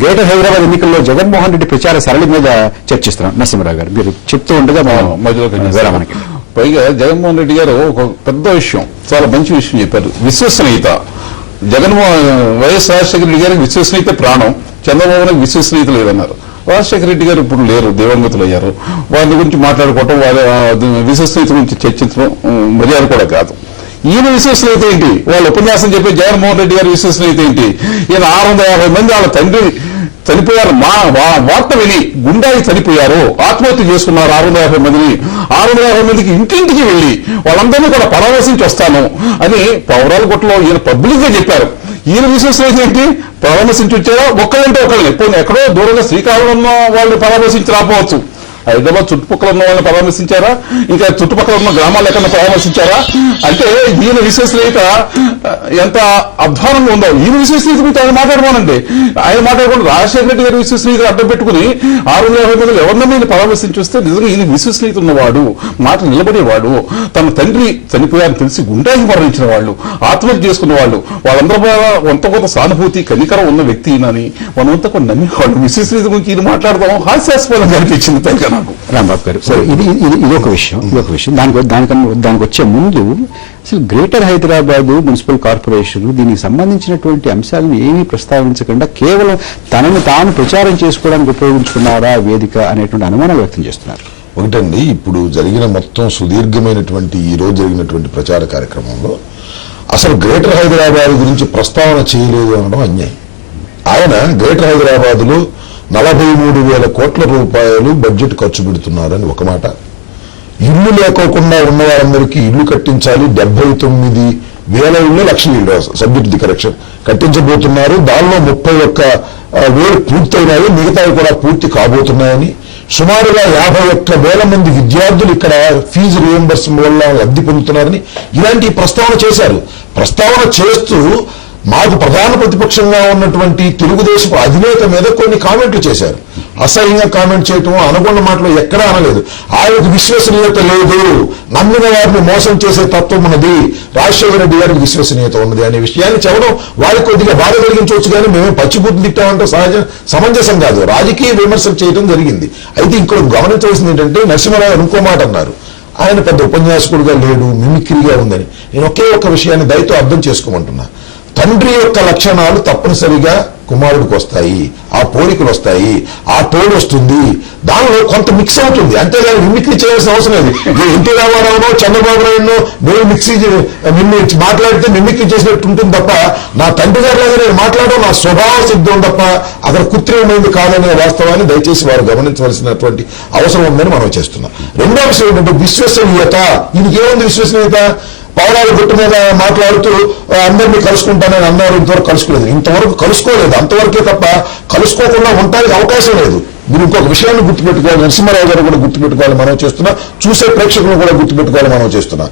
Greater Hyderabad ఎన్నికల్లో జగన్మోహన్ రెడ్డి ప్రచార సరళి మీద చర్చిస్తున్నాం. నరసింహరావు గారు మీరు చెప్తూ ఉండగా మధ్యలో మనకి పైగా జగన్మోహన్ రెడ్డి గారు ఒక పెద్ద విషయం, చాలా మంచి విషయం చెప్పారు. విశ్వసనీయత. వైఎస్ రాజశేఖర రెడ్డి గారికి విశ్వసనీయత ప్రాణం, చంద్రబాబుకి విశ్వసనీయత లేదన్నారు. రాజశేఖర రెడ్డి గారు ఇప్పుడు లేరు, దివంగతులు అయ్యారు. వారి గురించి మాట్లాడుకోవటం, వాళ్ళ విశ్వసనీయత గురించి చర్చించడం మర్యాద కూడా కాదు. ఈయన విశ్వసనీయత ఏంటి? వాళ్ళ ఉపన్యాసం చెప్పే జగన్మోహన్ రెడ్డి గారి విశ్వసనీయత ఏంటి? ఈయన 650 మంది వాళ్ళ తండ్రి చనిపోయారు, వార్త విని గుండాయి చనిపోయారు, ఆత్మహత్య చేసుకున్నారు 650 మందిని. 650 మందికి ఇంటింటికి వెళ్లి వాళ్ళందరినీ కూడా పరామర్శించి వస్తాను అని పౌరాలగుట్టలో ఈయన పబ్లిక్ గా చెప్పారు. ఈయన విశ్వసనీయత ఏంటి? పరామర్శించి వచ్చారా? ఒక్కళ్ళంటే ఒకళ్ళని, ఇప్పుడు ఎక్కడో దూరంగా శ్రీకాకుళం ఉన్న వాళ్ళు పరామర్శించి రాపోవచ్చు, హైదరాబాద్ చుట్టుపక్కల ఉన్న వాళ్ళని పరామర్శించారా? ఇంకా చుట్టుపక్కల ఉన్న గ్రామాలు ఎక్కడన్నా పరామర్శించారా? అంటే ఈయన విశ్వసనీయత ఎంత అధ్వానంగా ఉందో. ఈయన విశ్వసనీయత గురించి ఆయన మాట్లాడమోనండి. ఆయన మాట్లాడకుండా రాజశేఖర రెడ్డి గారి విశ్వసనీయత అడ్డం పెట్టుకుని 650 మంది ఎవరినైనా పరామర్శించి వస్తే నిజంగా ఈయన విశ్వసనీయత ఉన్నవాడు, మాట నిలబడేవాడు, తన తండ్రి చనిపోయారని తెలిసి గుండాకి మరణించిన వాళ్ళు, ఆత్మహత్య చేసుకున్న వాళ్ళు, వాళ్ళందరూ కొంత కొంత సానుభూతి కనికరం ఉన్న వ్యక్తి అని మనమంతా కొన్ని నమ్మేవాళ్ళు. విశ్వసనీయత గురించి ఈయన మాట్లాడదాం హాస్యాస్పదంగా అనిపించింది పైగా నాకు. రాంబాబు గారు, ఇది ఒక విషయం. దానికి వచ్చే ముందు అసలు గ్రేటర్ హైదరాబాద్ మున్సిపల్ కార్పొరేషన్ దీనికి సంబంధించినటువంటి అంశాలను ఏమీ ప్రస్తావించకుండా కేవలం తనను తాను ప్రచారం చేసుకోవడానికి ఉపయోగించుకున్నారా వేదిక అనేటువంటి అనుమానాలు వ్యక్తం చేస్తున్నారు. ఒకటండి, ఇప్పుడు జరిగిన మొత్తం సుదీర్ఘమైనటువంటి ఈ రోజు జరిగినటువంటి ప్రచార కార్యక్రమంలో అసలు గ్రేటర్ హైదరాబాద్ గురించి ప్రస్తావన చేయలేదు అనడం అన్యాయం. ఆయన గ్రేటర్ హైదరాబాద్ లో 43,000 కోట్ల రూపాయలు బడ్జెట్ ఖర్చు పెడుతున్నారని ఒక మాట, ఇల్లు లేకోకుండా ఉన్న వారందరికీ ఇల్లు కట్టించాలి, 79,000 ఇళ్ళు, లక్షల ఇళ్ళు, సబ్జెక్ట్ ది కరెక్షన్ కట్టించబోతున్నారు, దానిలో 31,000 పూర్తయినాయి, మిగతావి కూడా పూర్తి కాబోతున్నాయని, సుమారుగా 51,000 మంది విద్యార్థులు ఇక్కడ ఫీజు రియంబర్స్మెంట్ వల్ల లబ్ధి పొందుతున్నారని ఇలాంటి ప్రస్తావన చేశారు. ప్రస్తావన చేస్తూ మాకు ప్రధాన ప్రతిపక్షంగా ఉన్నటువంటి తెలుగుదేశం అధినేత మీద కొన్ని కామెంట్లు చేశారు. అసహ్యంగా కామెంట్ చేయటం, అనుకున్న మాటలు ఎక్కడా అనలేదు. ఆయనకు విశ్వసనీయత లేదు, నమ్మిన వారిని మోసం చేసే తత్వం ఉన్నది, రాజశేఖర రెడ్డి గారికి విశ్వసనీయత ఉన్నది అనే విషయాన్ని చెప్పడం వారికి కొద్దిగా బాధ కలిగించవచ్చు. కానీ మేము పచ్చిబుద్ధి తిట్టామంటే సమంజసం కాదు. రాజకీయ విమర్శలు చేయడం జరిగింది. అయితే ఇక్కడ గమనించవలసింది ఏంటంటే, నరసింహారావు ఇంకో మాట అన్నారు, ఆయన పెద్ద ఉపన్యాసకుడుగా లేడు, మిమిక్రీగా ఉందని. నేను ఒకే ఒక్క విషయాన్ని దయతో అర్థం చేసుకోమంటున్నా. తండ్రి యొక్క లక్షణాలు తప్పనిసరిగా కుమారుడికి వస్తాయి, ఆ పోలికలు వస్తాయి, ఆ తోడు వస్తుంది, దానిలో కొంత మిక్స్ అవుతుంది. అంతేగాని మిమిక్రీ చేయాల్సిన అవసరం లేదు. ఎన్టీ రామారావునో చంద్రబాబు నాయుడునో మేము మాట్లాడితే మిమిక్రీ చేసినట్టు ఉంటుంది తప్ప, నా తండ్రి గారిలాగా నేను మాట్లాడడం నా స్వభావ సిద్ధం తప్ప అక్కడ కృత్రిమైంది కాదనే వాస్తవాన్ని దయచేసి వారు గమనించవలసినటువంటి అవసరం ఉందని మనం చేస్తున్నాం. రెండో విషయం ఏంటంటే విశ్వసనీయత. దీనికి ఏముంది విశ్వసనీయత? పౌరాల గుట్టు మీద మాట్లాడుతూ అందరినీ కలుసుకుంటానని అన్నారు, ఇంతవరకు కలుసుకోలేదు. ఇంతవరకు కలుసుకోలేదు, అంతవరకే తప్ప కలుసుకోకుండా ఉండడానికి అవకాశం లేదు. మీరు ఇంకొక విషయాన్ని గుర్తుపెట్టుకోవాలి, నరసింహారావు గారు కూడా గుర్తుపెట్టుకోవాలి మనం చేస్తున్నా, చూసే ప్రేక్షకులు కూడా గుర్తుపెట్టుకోవాలి మనం చేస్తున్నా.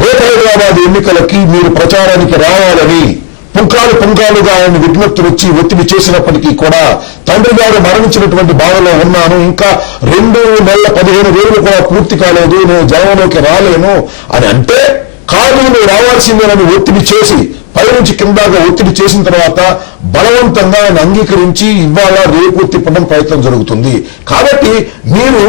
గ్రేటర్ హైదరాబాద్ ఎన్నికలకి మీరు ప్రచారానికి రావాలని పుంకాలుగా ఆయన విజ్ఞప్తులు వచ్చి ఒత్తిడి చేసినప్పటికీ కూడా తండ్రి గారు మరణించినటువంటి భావనలో ఉన్నాను, ఇంకా 2 నెలల 15 రోజులు కూడా పూర్తి కాలేదు, నేను జనంలోకి రాలేను అని అంటే, కాదు నువ్వు రావాల్సిందేనని ఒత్తిడి చేసి పైనుంచి కిందాగా ఒత్తిడి చేసిన తర్వాత బలవంతంగా ఆయన అంగీకరించి ఇవాళ రేపు తిప్పడం ప్రయత్నం జరుగుతుంది. కాబట్టి మీరు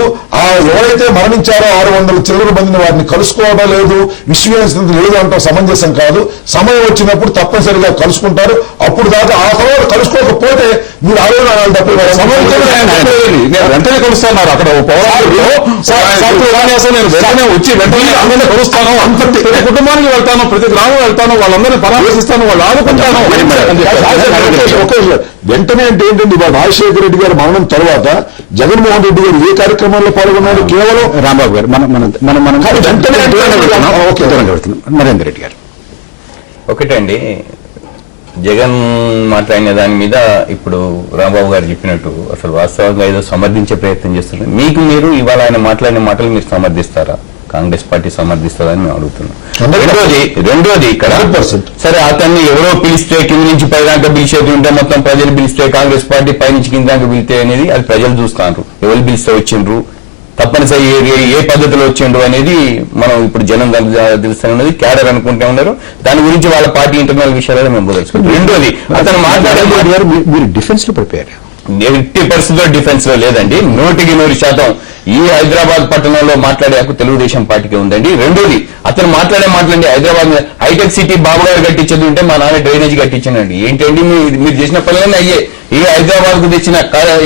ఎవరైతే మరణించారో 600 చిల్లర మందిని వారిని కలుసుకోవడం లేదు, విశ్వసనీయత లేదు అంటాం సమంజసం కాదు. సమయం వచ్చినప్పుడు తప్పనిసరిగా కలుసుకుంటారు. అప్పుడు దాకా ఆ సమయంలో కలుసుకోకపోతే మీరు ఆలోచన తప్ప వెంటనే కలుస్తున్నారు. అక్కడ వచ్చి వెంటనే అందరినీ కలుస్తాను, ప్రతి కుటుంబానికి వెళ్తాను, ప్రతి గ్రామం వెళ్తాను, వాళ్ళందరినీ పరామర్శిస్తాను, వాళ్ళు ఆదుకుంటాను. వెంటనే అంటే ఏంటండి, ఇవాళ రాజశేఖర రెడ్డి గారు మరణం తర్వాత జగన్మోహన్ రెడ్డి గారు ఏ కార్యక్రమాల్లో పాల్గొన్నారు? కేవలం రాంబాబు గారు వెంటనే నరేందర్ రెడ్డి గారు ఒకటండి, జగన్ మాట్లాడిన దాని మీద ఇప్పుడు రాంబాబు గారు చెప్పినట్టు అసలు వాస్తవంగా ఏదో సమర్థించే ప్రయత్నం చేస్తున్నారు. మీకు మీరు ఇవాళ ఆయన మాట్లాడిన మాటలు మీరు సమర్థిస్తారా? కాంగ్రెస్ పార్టీ సమర్థిస్తుందని మేము అడుగుతున్నాం. రెండోది ఇక్కడ సరే, అతన్ని ఎవరో పిలిస్తే కింద నుంచి పైదాకా పిలిచేది ఉంటే, మొత్తం ప్రజలు పిలిస్తే కాంగ్రెస్ పార్టీ పైనుంచి కింద దాకా పిలితే అనేది అది ప్రజలు చూస్తున్నారు. ఎవరు పిలిస్తే వచ్చిండ్రు, తప్పనిసరి ఏ పద్ధతిలో వచ్చిండ్రు అనేది మనం ఇప్పుడు జనం తెలుస్తూనే ఉన్నది, క్యాడర్ అనుకుంటే ఉన్నారు. దాని గురించి వాళ్ళ పార్టీ ఇంటర్నల్ విషయాలలో మేము తెలుసుకుంటాం. రెండోది, అతను మాట్లాడే మీరు డిఫెన్స్ లో ప్రిపేర్ ఎట్టి పరిస్థితుల్లో డిఫెన్స్ లో లేదండి. 100% ఈ హైదరాబాద్ పట్టణంలో మాట్లాడే హక్కు తెలుగుదేశం పార్టీకి ఉందండి. రెండోది, అతను మాట్లాడే మాటలండి హైదరాబాద్ మీద హైటెక్ సిటీ బాబు గారు కట్టించేది ఉంటే మా నాన్న డ్రైనేజ్ కట్టించానండి. ఏంటండి మీరు చేసిన పనులన్నీ అయ్యే. ఈ హైదరాబాద్ కు తెచ్చిన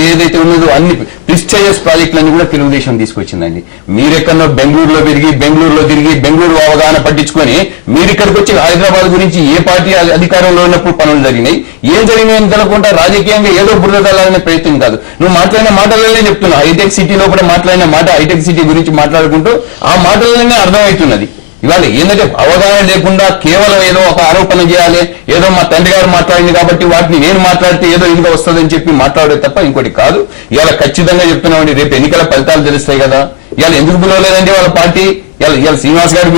ఏదైతే ఉన్నదో అన్ని ప్రిస్టేజియస్ ప్రాజెక్టులన్నీ కూడా తెలుగుదేశం తీసుకొచ్చిందండి. మీరెక్కడో బెంగళూరులో బెంగళూరులో తిరిగి బెంగళూరు అవగాహన పట్టించుకొని మీరు ఇక్కడికి వచ్చి హైదరాబాద్ గురించి ఏ పార్టీ అధికారంలో ఉన్నప్పుడు పనులు జరిగినాయి, ఏం జరిగినాయని తెలకుండా రాజకీయంగా ఏదో బురద తల్లాలనే ప్రయత్నం కాదు. నువ్వు మాట్లాడిన మాటలనే చెప్తున్నావు. హైటెక్ సిటీలో కూడా మాట్లాడిన మాట హైటెక్ సిటీ గురించి మాట్లాడుకుంటూ ఆ మాటలనే అర్థమవుతున్నది. ఇవాళ ఏంటంటే అవగాహన లేకుండా కేవలం ఏదో ఒక ఆరోపణ చేయాలి, ఏదో మా తండ్రి గారు మాట్లాడింది కాబట్టి వాటిని నేను మాట్లాడితే ఏదో ఇదిగా వస్తుందని చెప్పి మాట్లాడే తప్ప ఇంకోటి కాదు. ఇవాళ ఖచ్చితంగా చెప్తున్నామండి, రేపు ఎన్నికల ఫలితాలు తెలుస్తాయి కదా. ఇవాళ ఎందుకు పిలవలేదండి వాళ్ళ పార్టీ? ఇవాళ శ్రీనివాస్ గారు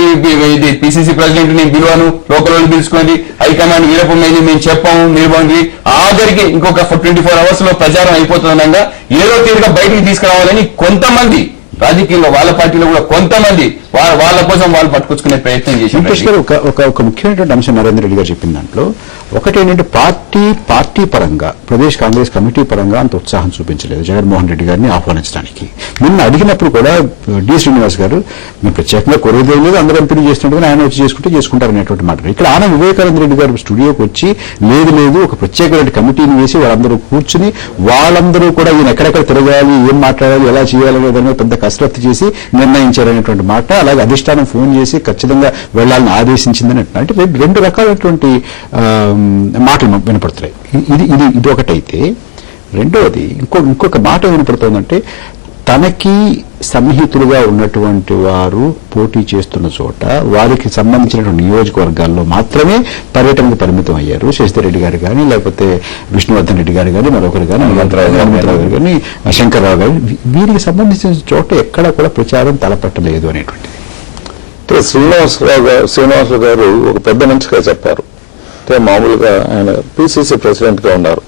పిసిసి ప్రెసిడెంట్ ని పిలువను, లోకల్ వాళ్ళు పిలుచుకోండి, హైకమాండ్ వీరపమైంది మేము చెప్పాము, మీరు బాగుంది. ఆఖరికి ఇంకొక 24 hours లో ప్రచారం అయిపోతుందనగా ఏదో తీరుగా బయటికి తీసుకురావాలని కొంతమంది రాజకీయంలో వాళ్ళ పార్టీలో కూడా కొంతమంది వాళ్ళ కోసం వాళ్ళు పట్టుకొచ్చుకునే ప్రయత్నం చేశారు. ఒక ముఖ్యమైనటువంటి అంశం నరేంద్ర రెడ్డి గారు చెప్పిన దాంట్లో ఒకటి ఏంటంటే పార్టీ పరంగా ప్రదేశ్ కాంగ్రెస్ కమిటీ పరంగా అంత ఉత్సాహం చూపించలేదు జగన్మోహన్ రెడ్డి గారిని ఆహ్వానించడానికి. నిన్న అడిగినప్పుడు కూడా డి శ్రీనివాస్ గారు మేము ప్రత్యేకంగా కొరేదేం లేదు, అందరూ ఎంపీలు చేస్తుంటే ఆయన వచ్చి చేసుకుంటారు అనేటువంటి మాట. ఇక్కడ ఆన వివేకానంద రెడ్డి గారు స్టూడియోకి వచ్చి లేదు ఒక ప్రత్యేకమైన కమిటీని వేసి వాళ్ళందరూ కూర్చుని వాళ్ళందరూ కూడా ఈయన ఎక్కడెక్కడ తిరగాలి, ఏం మాట్లాడాలి, ఎలా చేయాలనే దాని మీద పెద్ద కసరత్తు చేసి నిర్ణయించారనేటువంటి మాట. అలాగే అధిష్టానం ఫోన్ చేసి ఖచ్చితంగా వెళ్లాలని ఆదేశించిందని అంటే రెండు రకాలైనటువంటి మాటలు వినపడుతున్నాయి. ఇది ఒకటైతే, రెండవది ఇంకొక మాట వినపడుతోందంటే తనకి సన్నిహితులుగా ఉన్నటువంటి వారు పోటీ చేస్తున్న చోట వారికి సంబంధించినటువంటి నియోజకవర్గాల్లో మాత్రమే పర్యటనకు పరిమితం అయ్యారు. శశిధర్ గారు కానీ, లేకపోతే విష్ణువర్ధన్ రెడ్డి గారు కానీ, మరొకరు కానీ, హనుమంతరావు గారు కానీ, శంకర్రావు గారు, వీరికి సంబంధించిన చోట ఎక్కడా కూడా ప్రచారం తలపెట్టలేదు అనేటువంటిది. శ్రీనివాసరావు గారు ఒక పెద్ద మనిషిగా చెప్పారు. అంటే మామూలుగా ఆయన పిసిసి ప్రెసిడెంట్ గా ఉన్నారు.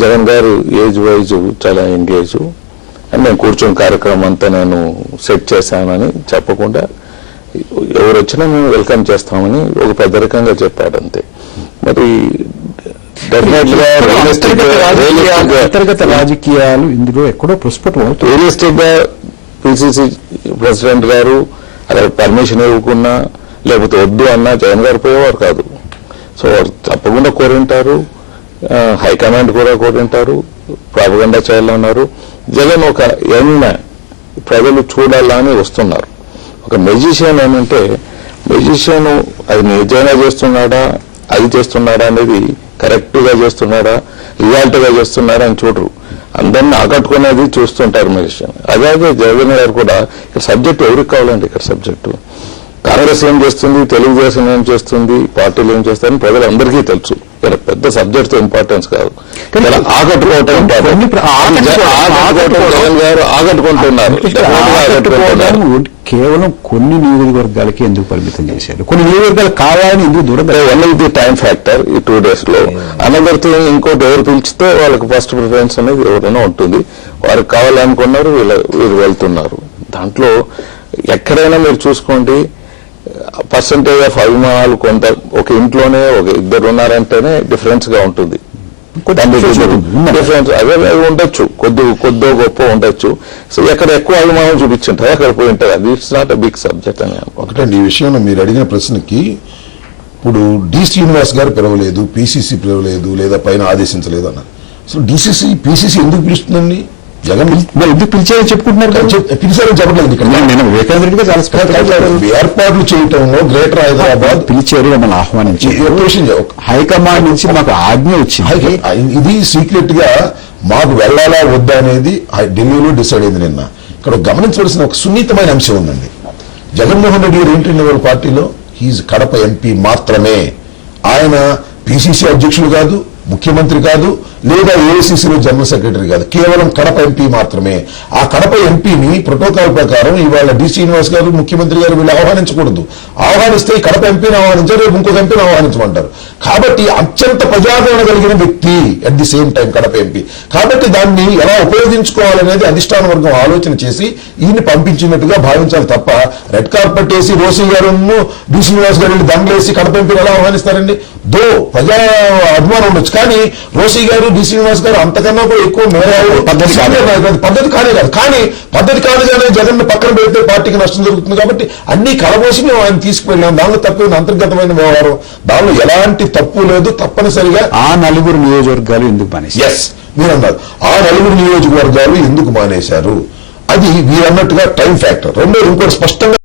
జగన్ గారు ఏజ్ వైజ్ చాలా ఎంగేజ్ అండ్ నేను కూర్చొని కార్యక్రమం అంతా నేను సెట్ చేశానని చెప్పకుండా ఎవరు వచ్చినా మేము వెల్కమ్ చేస్తామని ఒక పెద్ద రకంగా చెప్పాడు అంతే. మరి అంతర్గత రాజకీయాలు ఇందులో ఎక్కడో ప్రస్ఫుటం అవుతుంది. రియలిస్టిక్ గా పిసిసి ప్రెసిడెంట్ గారు అక్కడ పర్మిషన్ ఇవ్వకున్నా లేకపోతే వద్దు అన్నా జగన్ గారు పోయేవారు కాదు. సో వాళ్ళు తప్పకుండా కోరింటారు, హైకమాండ్ కూడా కోరింటారు, ప్రాపగండా చేయాలన్నారు. జగన్ ఒక ఎన్న ప్రజలు చూడాలని వస్తున్నారు. ఒక మెజిషియన్ ఏమంటే మెజిషియన్ అది నిజంగా చేస్తున్నాడా, అది చేస్తున్నాడా అనేది కరెక్ట్ గా చేస్తున్నాడా, రియాలిటీగా చేస్తున్నాడా అని చూడరు. అందరినీ ఆకట్టుకునేది చూస్తుంటారు మెజిషియన్. అలాగే జగన్ గారు కూడా ఇక్కడ సబ్జెక్ట్ ఎవరికి కావాలండి? ఇక్కడ సబ్జెక్టు కాంగ్రెస్ ఏం చేస్తుంది, తెలుగుదేశం ఏం చేస్తుంది, పార్టీలు ఏం చేస్తారని ప్రజలందరికీ తెలుసు. ఇక్కడ పెద్ద సబ్జెక్ట్ ఇంపార్టెన్స్ కాదు, ఆకట్టుకోవటం ఇంపార్టెంట్. ఆకట్టుకుంటున్నారు. కేవలం కొన్ని నియోజకవర్గాలకి ఎందుకు పరిమితం చేశారు? కొన్ని నియోజకవర్గాలు కావాలని ఎందుకు దూరం? One of the time factor ఈ 2 days లో. అనదర్ థింగ్, ఇంకోటి ఎవరు పిలిచితే వాళ్ళకి ఫస్ట్ ప్రిఫరెన్స్ అనేది ఎవరైనా ఉంటుంది. వారికి కావాలనుకున్నారు, వీళ్ళు వెళ్తున్నారు. దాంట్లో ఎక్కడైనా మీరు చూసుకోండి, పర్సంటేజ్ ఆఫ్ అభిమానాలు కొంత ఒక ఇంట్లోనే ఒక ఇద్దరు ఉన్నారంటేనే డిఫరెన్స్ గా ఉంటుంది. డిఫరెన్స్ అదే ఉండొచ్చు, కొద్దో గొప్ప ఉండొచ్చు. సో ఎక్కడ ఎక్కువ అభిమానం చూపించుంటారు అక్కడ పోయి ఉంటారు. అది it's not a big subject అని. ఒకటండి ఈ విషయంలో మీరు అడిగిన ప్రశ్నకి ఇప్పుడు డి శ్రీనివాస్ గారు పిలవలేదు, పిసిసి పిలవలేదు, లేదా పైన ఆదేశించలేదు అన్నారు. సో డిసిసి పిసిసి ఎందుకు పిలుస్తుందండి? జగన్ ఎందుకు పిలిచారని చెప్పుకుంటున్నారు, పిలిచారని చెప్పట్లేదు. ఇక్కడ నేను వివేకానంద రెడ్డి గారు చాలా ఏర్పాట్లు చేయటంలో గ్రేటర్ హైదరాబాద్ పిలిచారు, మమ్మల్ని ఆహ్వానించారు. హైకమాండ్ నుంచి మాకు ఆజ్ఞ వచ్చింది. ఇది సీక్రెట్ గా మాకు వెళ్లాలా వద్దా అనేది ఢిల్లీలో డిసైడ్ అయింది నిన్న. ఇక్కడ గమనించవలసిన ఒక సున్నితమైన అంశం ఉందండి. జగన్మోహన్ రెడ్డి గారు ఏంటంటే వాళ్ళ పార్టీలో హీజ్ కడప ఎంపీ మాత్రమే. ఆయన పిసిసి అధ్యక్షులు కాదు, ముఖ్యమంత్రి కాదు, లేదా ఏఐసిసిలో జనరల్ సెక్రటరీ కాదు, కేవలం కడప ఎంపీ మాత్రమే. ఆ కడప ఎంపీని ప్రోటోకాల్ ప్రకారం ఇవాళ డి శ్రీనివాస్ గారు, ముఖ్యమంత్రి గారు వీళ్ళు ఆహ్వానించకూడదు. ఆహ్వానిస్తే ఈ కడప ఎంపీని ఆహ్వానించారు, రేపు ఇంకొక ఎంపీని ఆహ్వానించమంటారు. కాబట్టి అత్యంత ప్రజాదరణ కలిగిన వ్యక్తి at the same time Kadapa MP. కాబట్టి దాన్ని ఎలా ఉపయోగించుకోవాలనేది అధిష్టాన వర్గం ఆలోచన చేసి ఈయన్ని పంపించినట్టుగా భావించాలి తప్ప రెడ్ కార్పెట్ వేసి రోసీ గారు డి శ్రీనివాస్ గారు దండలేసి కడప ఎంపీని ఎలా ఆహ్వానిస్తారండి? ప్రజా అభిమానం ఉండొచ్చు, కానీ రోసీ గారు డి శ్రీనివాస్ గారు అంతకన్నా కూడా ఎక్కువ మేధావులు, పద్ధతి కాదు. senior నాయకులు. పద్ధతి కానే కాదు, కానీ పద్ధతి కాదుగానే జగన్ పక్కన పెడితే పార్టీకి నష్టం జరుగుతుంది కాబట్టి అన్ని కలబోసి మేము ఆయన తీసుకువెళ్ళాం. దానిలో తప్పేది అంతర్గతమైన వ్యవహారం, దానిలో ఎలాంటి తప్పు లేదు. తప్పనిసరిగా ఆ నలుగురు నియోజకవర్గాలు ఎందుకు మానేసి ఎస్ మీరు అన్నారు ఆ నలుగురు నియోజకవర్గాలు ఎందుకు మానేశారు, అది మీరు అన్నట్టుగా టైం ఫ్యాక్టర్. రెండోది ఇంకోటి స్పష్టంగా